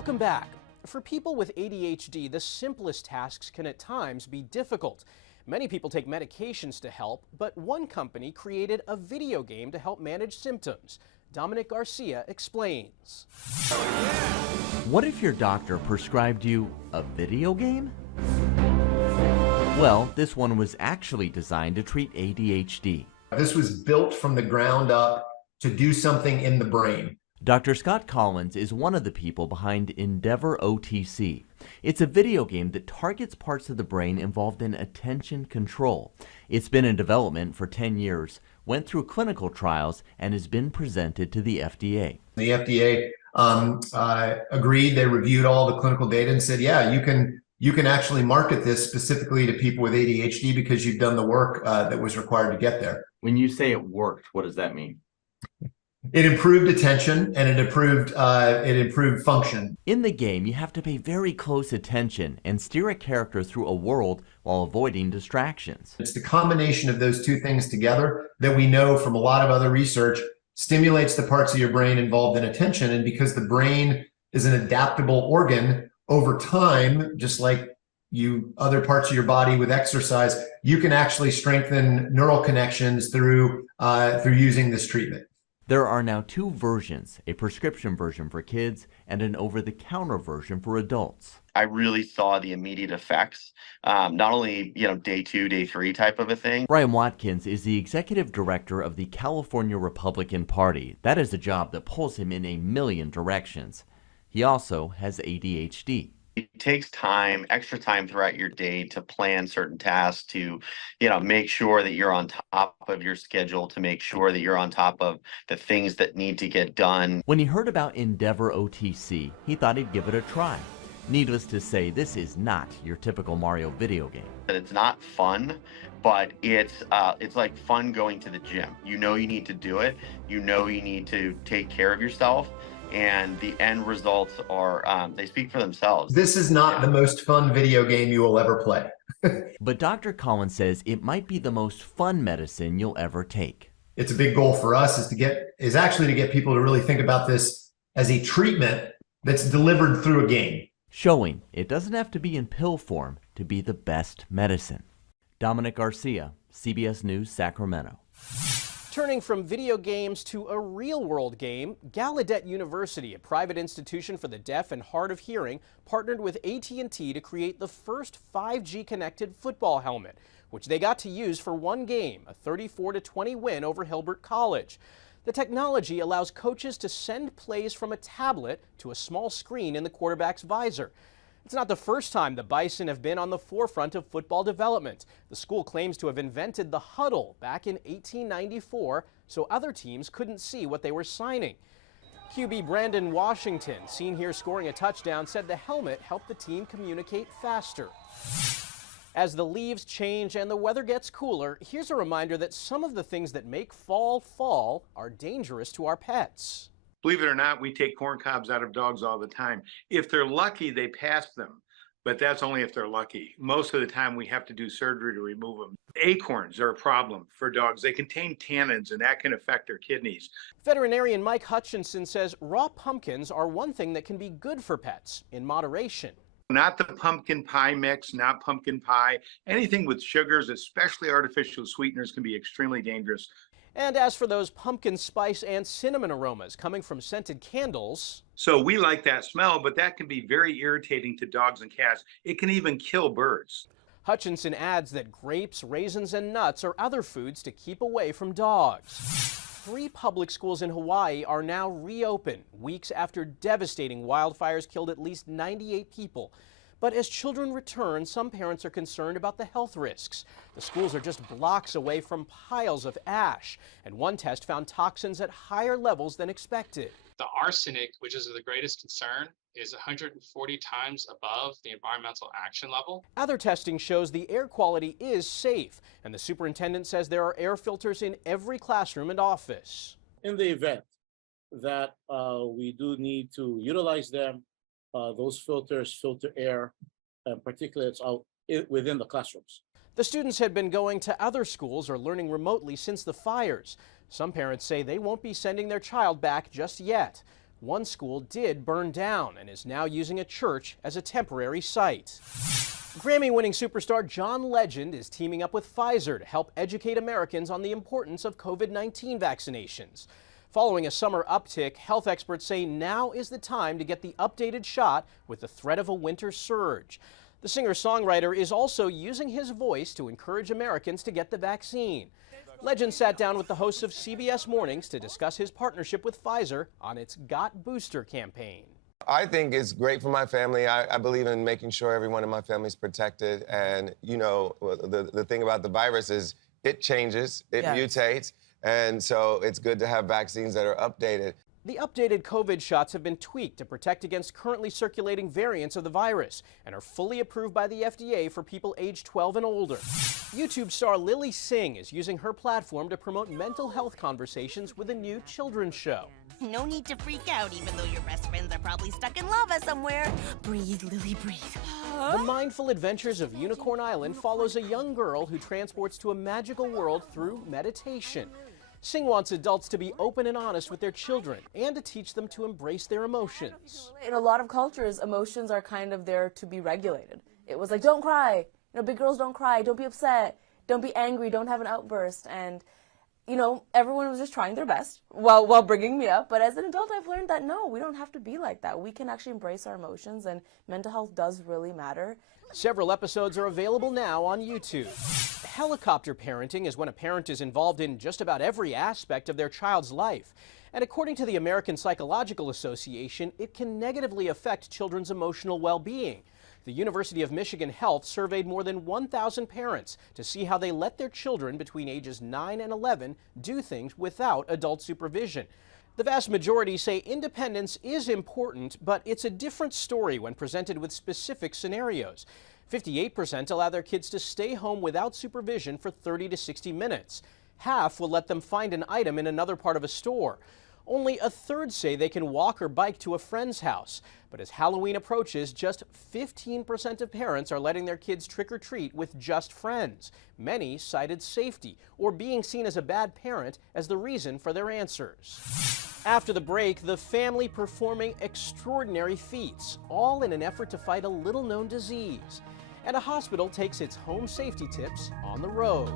Welcome back. For people with ADHD, the simplest tasks can at times be difficult. Many people take medications to help, but one company created a video game to help manage symptoms. Dominic Garcia explains. What if your doctor prescribed you a video game? Well, this one was actually designed to treat ADHD. This was built from the ground up to do something in the brain. Dr. Scott Collins is one of the people behind Endeavor OTC. It's a video game that targets parts of the brain involved in attention control. It's been in development for 10 years, went through clinical trials, and has been presented to the FDA. The FDA agreed. They reviewed all the clinical data and said, yeah, you can actually market this specifically to people with ADHD because you've done the work that was required to get there. When you say it worked, what does that mean? It improved attention and it improved function. In the game, you have to pay very close attention and steer a character through a world while avoiding distractions. It's the combination of those two things together that we know from a lot of other research stimulates the parts of your brain involved in attention. And because the brain is an adaptable organ, over time, just like other parts of your body with exercise, you can actually strengthen neural connections through using this treatment. There are now two versions, a prescription version for kids and an over-the-counter version for adults. I really saw the immediate effects, not only, day 2, day 3 type of a thing. Brian Watkins is the executive director of the California Republican Party. That is a job that pulls him in a million directions. He also has ADHD. It takes time, extra time throughout your day to plan certain tasks, to, make sure that you're on top of your schedule, to make sure that you're on top of the things that need to get done. When he heard about Endeavor OTC, he thought he'd give it a try. Needless to say, this is not your typical Mario video game. It's not fun, but it's like fun going to the gym. You need to do it. You need to take care of yourself. And the end results are, they speak for themselves. This is not the most fun video game you will ever play. But Dr. Collins says it might be the most fun medicine you'll ever take. It's a big goal for us is actually to get people to really think about this as a treatment that's delivered through a game. Showing it doesn't have to be in pill form to be the best medicine. Dominic Garcia, CBS News, Sacramento. Turning from video games to a real-world game, Gallaudet University, a private institution for the deaf and hard of hearing, partnered with AT&T to create the first 5G-connected football helmet, which they got to use for one game, a 34-20 win over Hilbert College. The technology allows coaches to send plays from a tablet to a small screen in the quarterback's visor. It's not the first time the Bison have been on the forefront of football development. The school claims to have invented the huddle back in 1894 so other teams couldn't see what they were signing. QB Brandon Washington, seen here scoring a touchdown, said the helmet helped the team communicate faster. As the leaves change and the weather gets cooler, here's a reminder that some of the things that make fall are dangerous to our pets. Believe it or not, we take corn cobs out of dogs all the time. If they're lucky, they pass them, but that's only if they're lucky. Most of the time, we have to do surgery to remove them. Acorns are a problem for dogs. They contain tannins, and that can affect their kidneys. Veterinarian Mike Hutchinson says raw pumpkins are one thing that can be good for pets, in moderation. Not the pumpkin pie mix, not pumpkin pie. Anything with sugars, especially artificial sweeteners, can be extremely dangerous. And as for those pumpkin spice and cinnamon aromas coming from scented candles. So we like that smell, but that can be very irritating to dogs and cats. It can even kill birds. Hutchinson adds that grapes, raisins, and nuts are other foods to keep away from dogs. 3 public schools in Hawaii are now reopened, weeks after devastating wildfires killed at least 98 people. But as children return, some parents are concerned about the health risks. The schools are just blocks away from piles of ash, and one test found toxins at higher levels than expected. The arsenic, which is the greatest concern, is 140 times above the environmental action level. Other testing shows the air quality is safe, and the superintendent says there are air filters in every classroom and office. In the event that we do need to utilize them, those filters filter air and particulates out within the classrooms. The students had been going to other schools or learning remotely since the fires. Some parents say they won't be sending their child back just yet. One school did burn down and is now using a church as a temporary site. Grammy-winning superstar John Legend is teaming up with Pfizer to help educate Americans on the importance of COVID-19 vaccinations. Following a summer uptick, health experts say now is the time to get the updated shot with the threat of a winter surge. The singer-songwriter is also using his voice to encourage Americans to get the vaccine. Legend sat down with the hosts of CBS Mornings to discuss his partnership with Pfizer on its Got Booster campaign. I think it's great for my family. I believe in making sure everyone in my family is protected. And, you know, the thing about the virus is it changes, it mutates. And so it's good to have vaccines that are updated. The updated COVID shots have been tweaked to protect against currently circulating variants of the virus and are fully approved by the FDA for people aged 12 and older. YouTube star Lily Singh is using her platform to promote mental health conversations with a new children's show. No need to freak out, even though your best friends are probably stuck in lava somewhere. Breathe, Lily, breathe. The Mindful Adventures of Unicorn Island follows a young girl who transports to a magical world through meditation. Singh wants adults to be open and honest with their children and to teach them to embrace their emotions. In a lot of cultures, emotions are kind of there to be regulated. It was like, don't cry. You know, big girls don't cry. Don't be upset. Don't be angry. Don't have an outburst. And, you know, everyone was just trying their best while bringing me up. But as an adult, I've learned that, no, we don't have to be like that. We can actually embrace our emotions, and mental health does really matter. Several episodes are available now on YouTube. Helicopter parenting is when a parent is involved in just about every aspect of their child's life. And according to the American Psychological Association, it can negatively affect children's emotional well-being. The University of Michigan Health surveyed more than 1,000 parents to see how they let their children between ages 9 and 11 do things without adult supervision. The vast majority say independence is important, but it's a different story when presented with specific scenarios. 58% allow their kids to stay home without supervision for 30 to 60 minutes. Half will let them find an item in another part of a store. Only a third say they can walk or bike to a friend's house. But as Halloween approaches, just 15% of parents are letting their kids trick or treat with just friends. Many cited safety or being seen as a bad parent as the reason for their answers. After the break, the family performing extraordinary feats, all in an effort to fight a little-known disease. And a hospital takes its home safety tips on the road.